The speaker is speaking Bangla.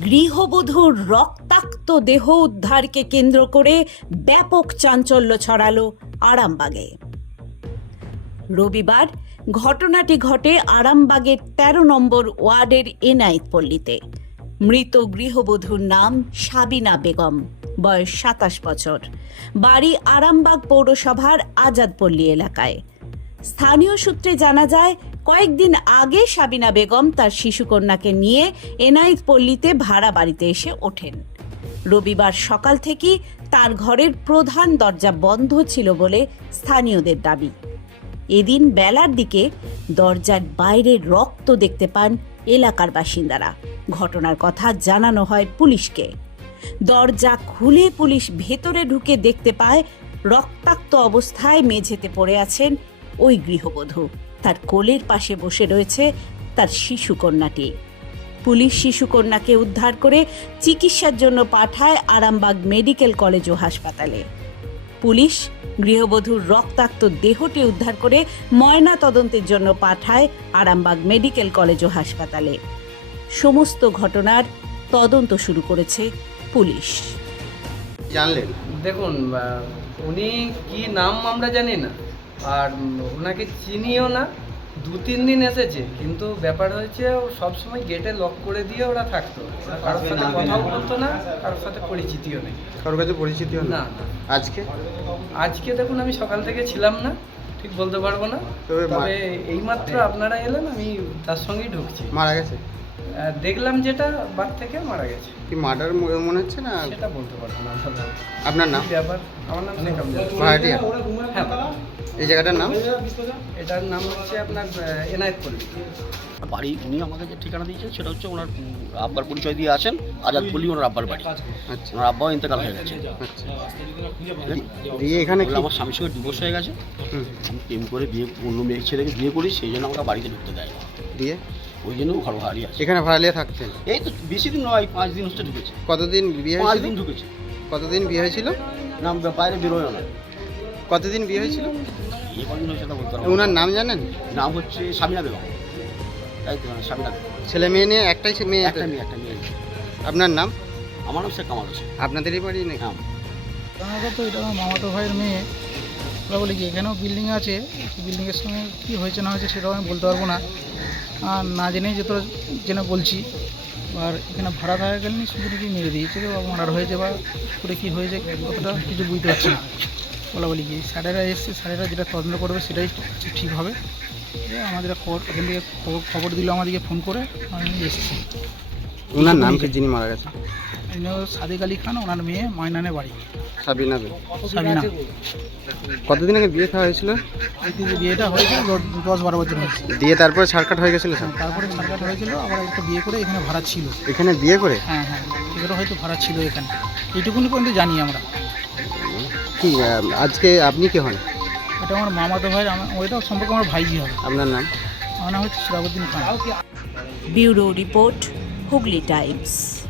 গৃহবধূর রক্তাক্ত দেহ উদ্ধারকে কেন্দ্র করে ব্যাপক চাঞ্চল্য ছড়ালো আরামবাগে। রবিবার ঘটনাটি ঘটে আরামবাগের ১৩ নম্বর ওয়ার্ডের এনায়েত পল্লীতে। মৃত গৃহবধূর নাম সাবিনা বেগম, বয়স সাতাশ বছর। বাড়ি আরামবাগ পৌরসভার আজাদপল্লী এলাকায়। স্থানীয় সূত্রে জানা যায় কয়েকদিন আগে সাবিনা বেগম তার শিশুকন্যাকে নিয়ে এনায়েত পল্লীতে ভাড়া বাড়িতে এসে ওঠেন। রবিবার সকাল থেকেই তার ঘরের প্রধান দরজা বন্ধ ছিল বলে স্থানীয়দের দাবি। এদিন বেলার দিকে দরজার বাইরে রক্ত দেখতে পান এলাকার বাসিন্দারা। ঘটনার কথা জানানো হয় পুলিশকে। দরজা খুলে পুলিশ ভেতরে ঢুকে দেখতে পায়, রক্তাক্ত অবস্থায় মেঝেতে পড়ে আছেন ওই গৃহবধূ। তার কোলের পাশে বসে রয়েছে তার শিশুকন্যাটি। পুলিশ শিশুকন্যাকে উদ্ধার করে চিকিৎসার জন্য পাঠায় আরামবাগ মেডিকেল কলেজ ও হাসপাতালে। পুলিশ গৃহবধূর রক্তাক্ত দেহটি উদ্ধার করে ময়না তদন্তের জন্য পাঠায় আরামবাগ মেডিকেল কলেজ ও হাসপাতালে। সমস্ত ঘটনার তদন্ত শুরু করেছে পুলিশ। জানলেন? দেখুন উনি কি নাম আমরা জানি না। আর ওনাকে চিনিও না। দু তিন দিন এসেছে কিন্তু ব্যাপার হয়েছে ও সবসময় গেটে লক করে দিয়ে ওরা থাকতো। কারোর সাথে কথাও বলতো না কারোর সাথে পরিচিতিও নেই। কারোর কাছে পরিচিতি হল না আজকে? আজকে দেখুন আমি সকাল থেকে ছিলাম না ঠিক বলতে পারব না। তবে এইমাত্র আপনারা এলেন আমি তার সঙ্গেই ঢুকছি। মারা গেছে? দেখলাম যেটা বাদ থেকে মারা গেছে। কি মার্ডার মনে হচ্ছে না? সেটা বলতে পারব না আপনার নাম? ব্যাপার আমার নাম শেখ আমজাদ। ভাড়াটিয়া হ্যাঁ এই জায়গাটার নাম? এটার নাম হচ্ছে আপনার এনায়েত পল্লী। বাড়ি উনি আমাকে যে ঠিকানা দিয়েছেন সেটা হচ্ছে ওনার আব্বার পরিচয় দিয়ে আছেন আজাদপল্লী ওনার আব্বার বাড়ি। আচ্ছা। ওনার আব্বাও ইন্তেকাল হয়ে গেছে। আচ্ছা। দিয়ে এখানে আমার স্বামীর সঙ্গে ডিভোর্স হয়ে গেছে। আমি প্রেম করে বিয়ে অন্য মেয়ে ছেলেকে বিয়ে করি সেই জন্য আমাকে বাড়িতে ঢুকতে দেয় দিয়ে? ওই জন্য ঘর ভাড়ি আছে। এখানে ভাড়ালিয়া থাকতেন এই তো বেশি দিন নয় পাঁচ দিন হচ্ছে ঢুকেছে। কতদিন বিয়ে পাঁচ হয়েছিল? দিন ঢুকেছে। কতদিন বিয়ে হয়েছিল? না বাইরে বেরোয় না। কতদিন বিয়ে হয়েছিল? এ কদিন হয়েছে তা বলতে পারব না। ওনার নাম জানেন? নাম হচ্ছে সামিনা বেগম। তাই তো মানে সামিনা বেগম। ছেলে মেয়ে নিয়ে একটাই ছে- মেয়ে একটা মেয়ে একটা মেয়ে আপনার নাম? আমার নাম শেখ কামাল হোসেন। আপনাদেরই বাড়ি নাকি? হ্যাঁ। প্রধানত এটা আমার মামাতো ভাইয়ের মেয়ে। ওরা বলি কি এখানেও বিল্ডিং আছে। বিল্ডিংয়ের সঙ্গে কী হয়েছে না হয়েছে সেটাও আমি বলতে পারব না। না জেনেই যত যেন বলছি, আর এখানে ভাড়া থাকা গেলে শুধু কি মেরে দিয়েছে বা মার্ডার হয়েছে বা করে কী হয়েছে কতটা কিছু বুঝতে পারছি না। বলা বলি কি, স্যারেরা এসছে, স্যারেরা যেটা তদন্ত করবে সেটাই ঠিক হবে। আমাদের খবর, এখান থেকে খবর- দিল আমাদেরকে ফোন করে, আমি এসেছি। ওনার নাম কি যিনি মারা গেছে সাদিক আলী খান ওনার মেয়ে ময়নানের বাড়ি। সাবিনা। সাবিনা। কতদিন আগে বিয়ে খাওয়া হয়েছিল? বিয়েটা হয়েছে দ- দশ বারো বছর হয়েছে। দিয়ে তারপরে ছাড়কাট হয়ে গেছিল স্যার তারপরে সরকার হয়েছিল আবার একটা বিয়ে করে এখানে ভাড়া ছিল। এখানে বিয়ে করে? হ্যাঁ হ্যাঁ এগুলো হয়তো ভাড়া ছিল এখানে। এইটুকুনি পর্যন্ত জানি আমরা। কি আজকে আপনি কে হন? এটা আমার মামাতো আমার ওইটা সম্পর্কে আমার ভাইজি হবে। আপনার নাম? আমার নাম হচ্ছে Sirabuddin Khan. Bureau report Hooghly Times.